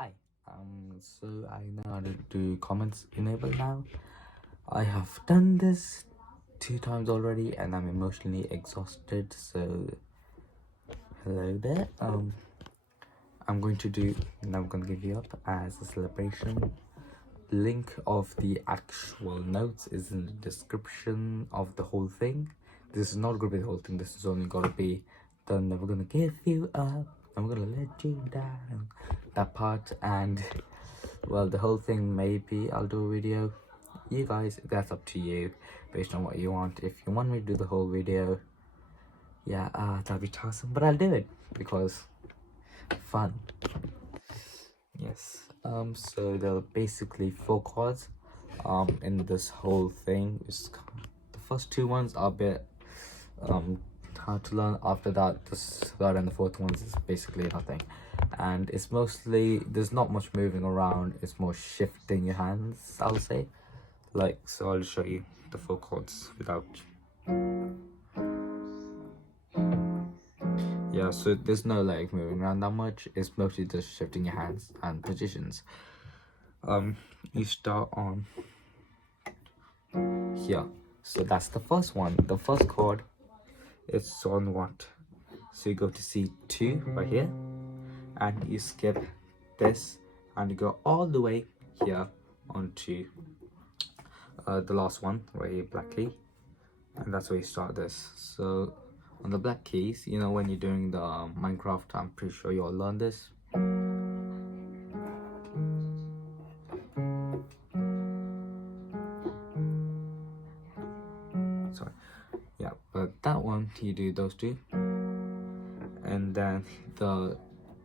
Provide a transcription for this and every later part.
Hi, so I know how to do comments enable now. I have done this 2 times already and I'm emotionally exhausted, so hello there. I'm going to do, and I'm going to give you up as a celebration. Link of the actual notes is in the description of the whole thing. This is not going to be the whole thing, this is only going to be the never gonna give you up, I'm gonna let you down, that part. And well, the whole thing, maybe I'll do a video. You guys, that's up to you based on what you want. If you want me to do the whole video, yeah, that'll be awesome, but I'll do it because fun. Yes. So there are basically 4 chords in this whole thing. The first 2 ones are a bit hard to learn. After that, the third and the fourth ones is basically nothing, and it's mostly, there's not much moving around, it's more shifting your hands, I'll say. Like, so I'll show you the 4 chords without, yeah, so there's no like moving around that much, it's mostly just shifting your hands and positions. You start on here, so that's the first one. The first chord, it's on what, so you go to C2 right here and you skip this and you go all the way here onto the last one right here, black key, and that's where you start this. So on the black keys, you know, when you're doing the Minecraft, I'm pretty sure you all learned this. Sorry, yeah, but that one you do those two, and then the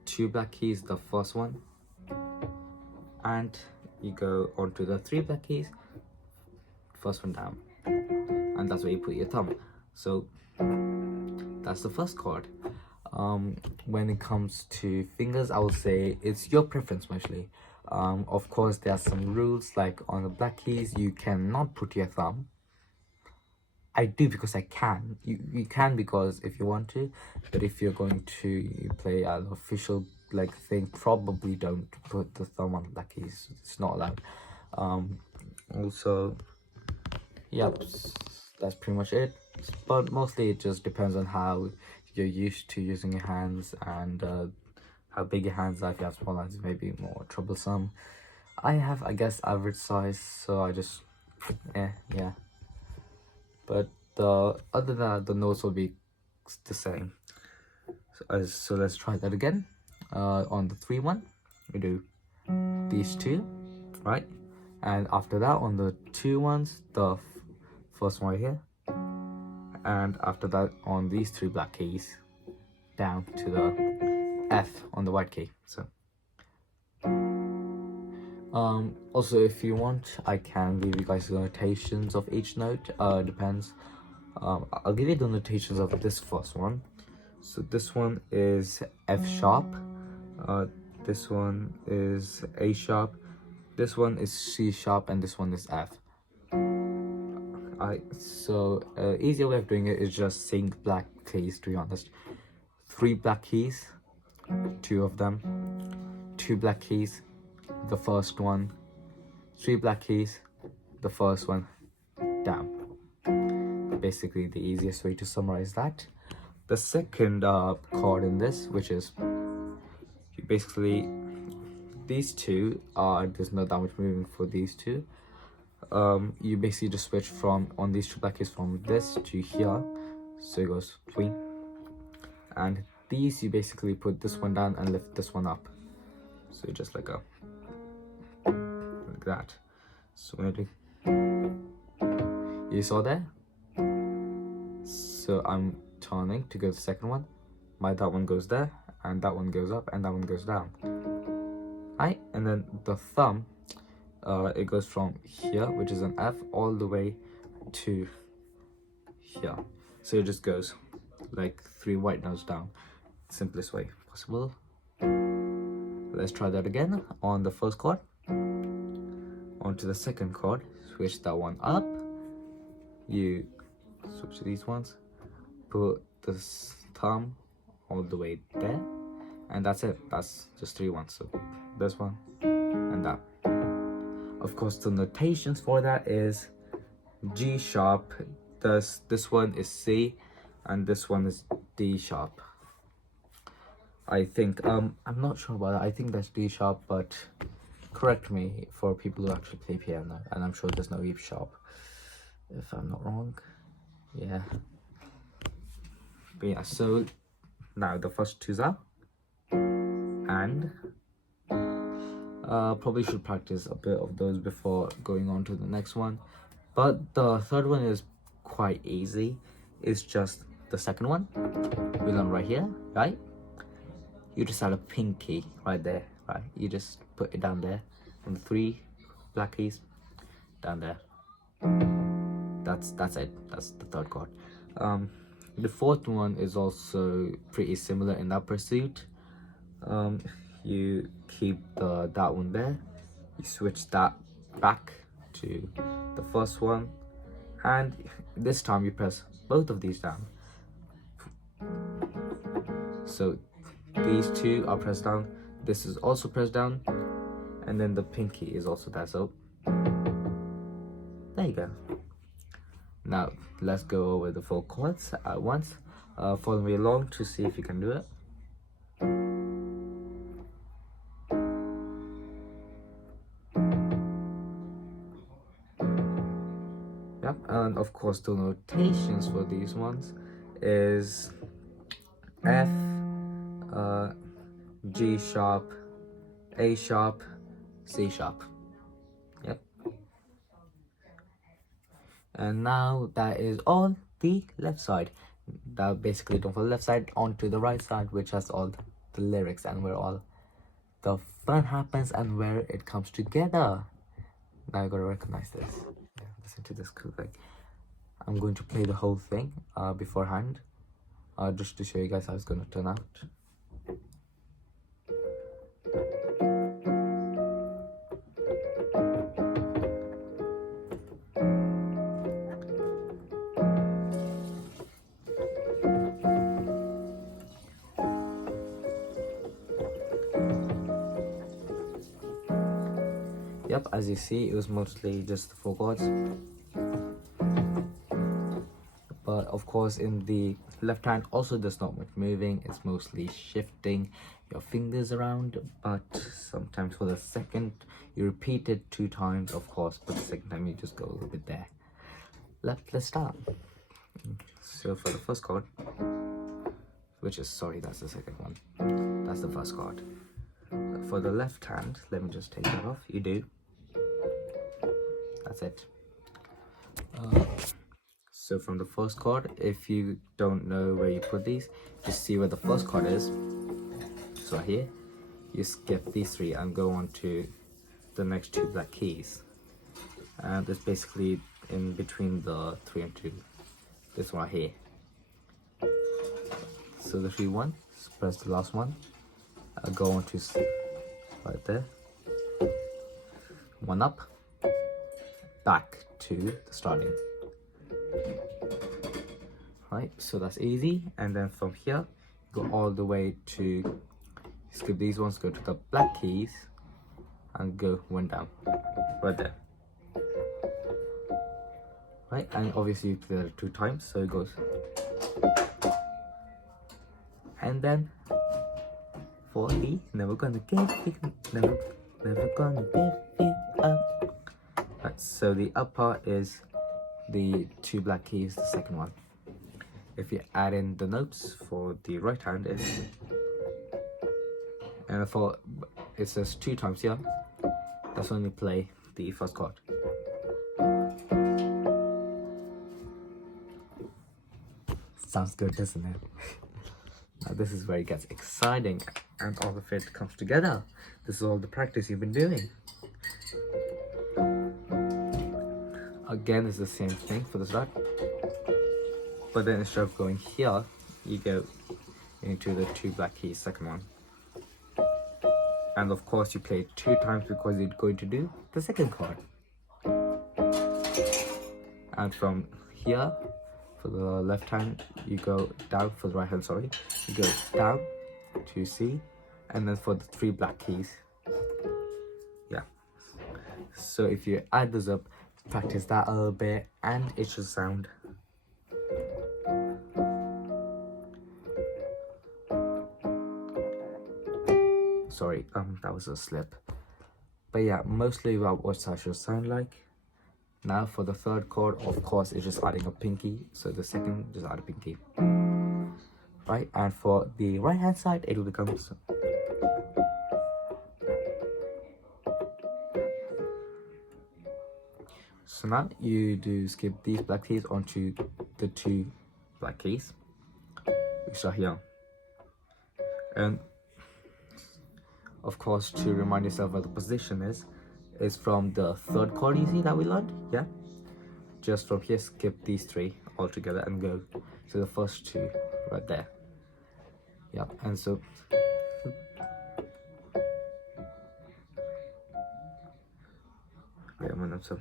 2 black keys, the first one, and you go onto the 3 black keys, first one down, and that's where you put your thumb. So that's the first chord. When it comes to fingers, I would say it's your preference mostly. Of course, there are some rules, like on the black keys you cannot put your thumb. I do because I can. You can because if you want to, but if you're going to play an official like thing, probably don't put the thumb on the black keys. It's not allowed. Also, yep, that's pretty much it. But mostly it just depends on how you're used to using your hands and how big your hands are. If you have small hands, it may be more troublesome. I have, I guess, average size, so I just yeah. But the other than that, the notes will be the same. So let's try that again. On the 3 one, we do these 2, right? And after that, on the 2 ones, the first one right here, and after that on these 3 black keys down to the F on the white key. So also, if you want, I can give you guys the notations of each note. Depends. I'll give you the notations of this first one. So this one is F sharp, this one is A sharp, this one is C sharp, and this one is F. Easier way of doing it is just saying black keys, to be honest. 3 black keys, 2 of them, 2 black keys, the first one, 3 black keys, the first one, down. Basically the easiest way to summarize that. The second chord in this, which is basically these 2 are, there's not that much moving for these 2. You basically just switch from, on these 2 black keys, from this to here, so it goes tween, and these you basically put this one down and lift this one up, so just like that. So when I do, you saw there, so I'm turning to go to the second one, that one goes there, and that one goes up, and that one goes down, right? And then the thumb, it goes from here, which is an F, all the way to here, so it just goes like 3 white notes down. Simplest way possible. Let's try that again. On the first chord, onto the second chord, switch that one up, you switch these ones, put the thumb all the way there, and that's it. That's just 3 ones. So this one, and that. Of course, the notations for that is G sharp. This one is C, and this one is D sharp. I think I'm not sure about that. I think that's D sharp, but correct me for people who actually play piano, and I'm sure there's no E sharp if I'm not wrong. Yeah, but yeah, so now the first twos are, and probably should practice a bit of those before going on to the next one. But the third one is quite easy. It's just the second one. We learn right here, right? You just add a pinky right there, right? You just put it down there, and the 3 black keys down there. That's it. That's the third chord. The fourth one is also pretty similar in that pursuit. You keep that one there. You switch that back to the first one, and this time you press both of these down. So these two are pressed down, this is also pressed down, and then the pinky is also there. So there you go. Now let's go over the 4 chords at once. Follow me along to see if you can do it. Yep, and of course the notations for these ones is F, G sharp, A sharp, C sharp. Yep. And now that is all the left side. That basically don't follow the left side onto the right side, which has all the lyrics and where all the fun happens and where it comes together. Now you gotta recognize this. Yeah, listen to this cool thing. I'm going to play the whole thing beforehand, just to show you guys how it's gonna turn out. Yep, as you see, it was mostly just the 4 chords. But of course, in the left hand also there's not much moving. It's mostly shifting your fingers around. But sometimes for the second, you repeat it 2 times, of course. But the second time, you just go a little bit there. Let's start. So for the first chord, which is, sorry, that's the second one. That's the first chord. For the left hand, let me just take that off. You do. That's it. So from the first chord, if you don't know where you put these, just see where the first chord is. So here, you skip these 3 and go on to the next 2 black keys. And it's basically in between the 3 and 2. This one here. So the 3 1, press the last one. Go on to right there. 1 up. Back to the starting. Right, so that's easy. And then from here, go all the way to, skip these ones, go to the black keys and go 1 down right there. Right, and obviously you play that 2 times, so it goes. And then for the never gonna give you, never gonna give you up. Right, so the up part is the 2 black keys, the second one. If you add in the notes for the right hand is, and for it says 2 times here, that's when you play the first chord. Sounds good, doesn't it? Now this is where it gets exciting and all of it comes together. This is all the practice you've been doing. Again, it's the same thing for the start. But then instead of going here, you go into the 2 black keys, second one. And of course you play it 2 times because you're going to do the second chord. And from here, for the left hand, you go down, for the right hand, sorry, you go down to C. And then for the 3 black keys, So if you add this up, practice that a little bit, and it should sound. Sorry, that was a slip. But yeah, mostly about what that should sound like. Now for the third chord, of course, it's just adding a pinky. So the second, just add a pinky. Right, and for the right hand side, it will become so. So now you do skip these black keys onto the two black keys, which are here. And of course, to remind yourself where the position is from the third chord you see that we learned, yeah? Just from here, skip these three altogether and go to the first two right there. Yep, and so wait a minute, so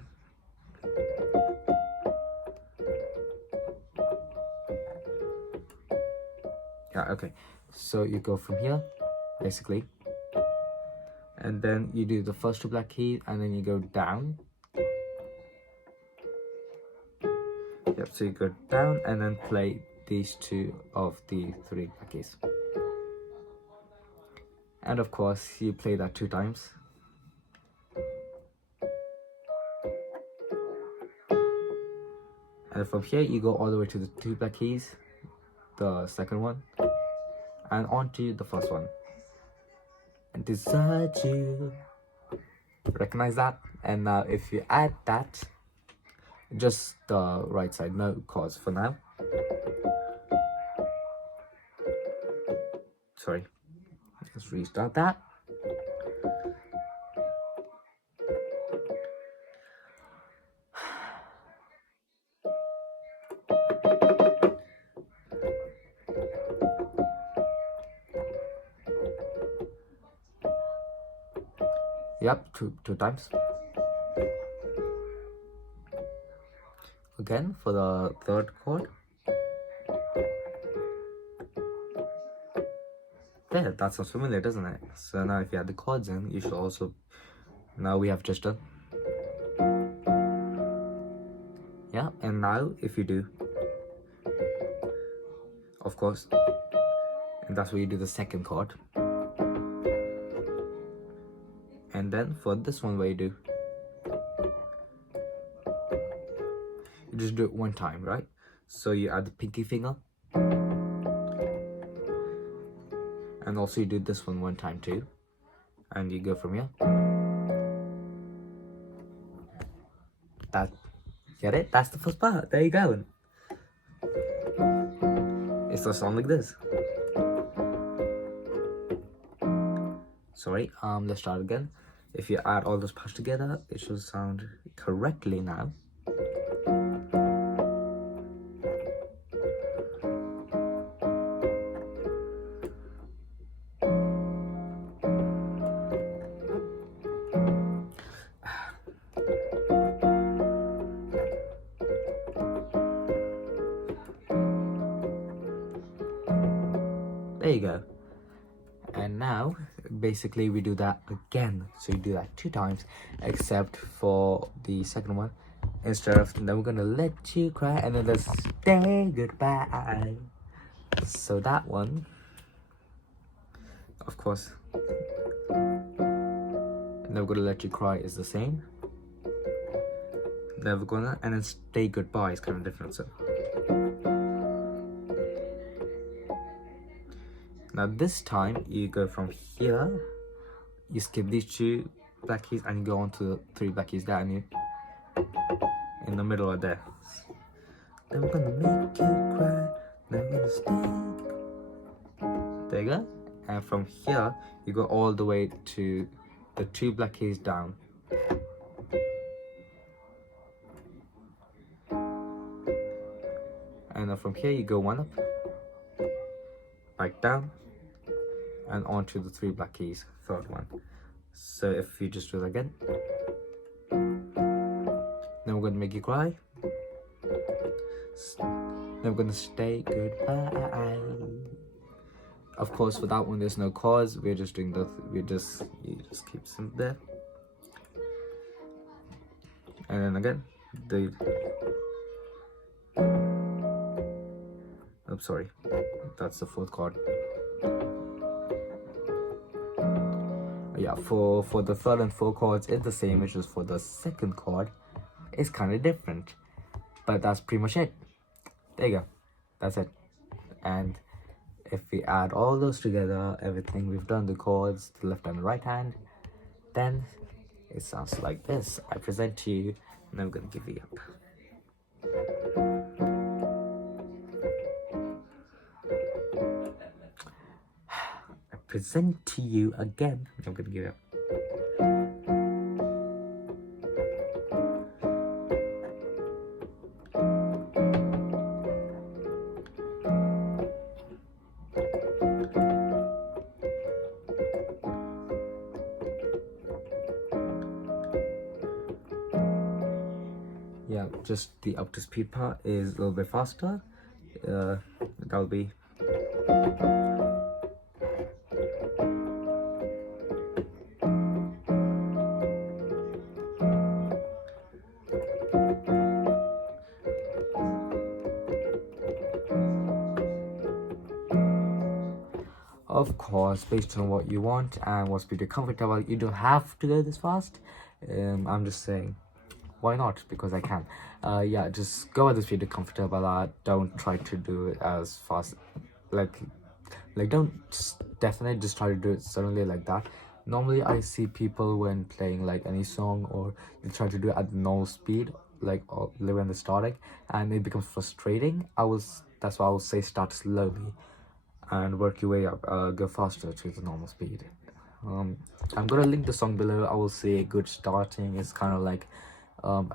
yeah, okay. So you go from here, basically, and then you do the first two black keys, and then you go down. Yep, so you go down and then play these two of the three black keys. And of course, you play that 2 times. And from here, you go all the way to the 2 black keys, the second one, and onto the first one. And desire you. Recognize that? And now if you add that, just the right side, no chords for now. Sorry, let's restart that. Yep, two times. Again for the third chord. There, that sounds familiar, doesn't it? So now if you add the chords in, you should also, now we have just done. Yeah, and now if you do, of course, and that's where you do the second chord. And then for this one, where you do, you just do it 1 time, right? So you add the pinky finger, and also you do this one 1 time too, and you go from here. That, get it? That's the first part. There you go. It's a song like this. Sorry, let's start again. If you add all those parts together, it should sound correctly now. There you go. And now basically we do that again, so you do that 2 times, except for the second one, instead of then we're gonna let you cry and then let's say goodbye. So that one, of course, never gonna let you cry is the same, never gonna, and then stay goodbye is kind of different. So now this time you go from here, you skip these 2 black keys and you go on to the 3 black keys there, and you in the middle of there. Then we're gonna make you cry, then we're gonna stay. There you go. And from here you go all the way to the 2 black keys down. And then from here you go 1 up, back down, and onto the 3 black keys, third one. So if you just do that again, then we're going to make you cry, then we're going to stay goodbye. Of course for that one there's no chords, we're just doing the, you just keep some there. and then again the I'm sorry, that's the fourth chord. Yeah, for the third and fourth chords it's the same. It's just for the second chord it's kind of different, but that's pretty much it. There you go, that's it. And if we add all those together, everything we've done, the chords, the left and the right hand, then it sounds like this. I present to you, and I'm gonna give you up. I present to you again, I'm gonna give you up. Yeah, just the up to speed part is a little bit faster. That'll be of course based on what you want and what's pretty comfortable. You don't have to go this fast. I'm just saying, why not? Because I can. Yeah, just go at the speed you're comfortable at. Don't try to do it as fast, like don't definitely just try to do it suddenly like that. Normally I see people when playing like any song, or they try to do it at normal speed, like when they're starting, and it becomes frustrating. That's why I would say start slowly and work your way up, go faster to the normal speed. I'm gonna link the song below. I will say a good starting is kind of like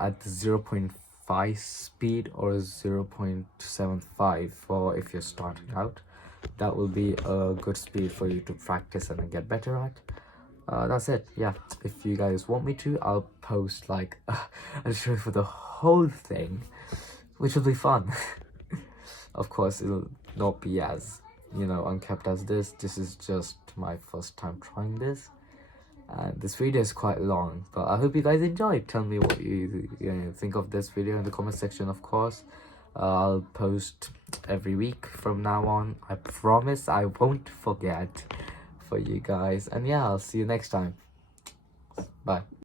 at the 0.5 speed or 0.75 for if you're starting out. That will be a good speed for you to practice and get better at. That's it. Yeah, if you guys want me to, I'll post like a show for the whole thing, which will be fun. Of course it'll not be as, you know, unkept as this. This is just my first time trying this, and this video is quite long, but I hope you guys enjoyed. Tell me what you think of this video in the comment section. Of course, I'll post every week from now on. I promise I won't forget for you guys. And yeah, I'll see you next time. Bye.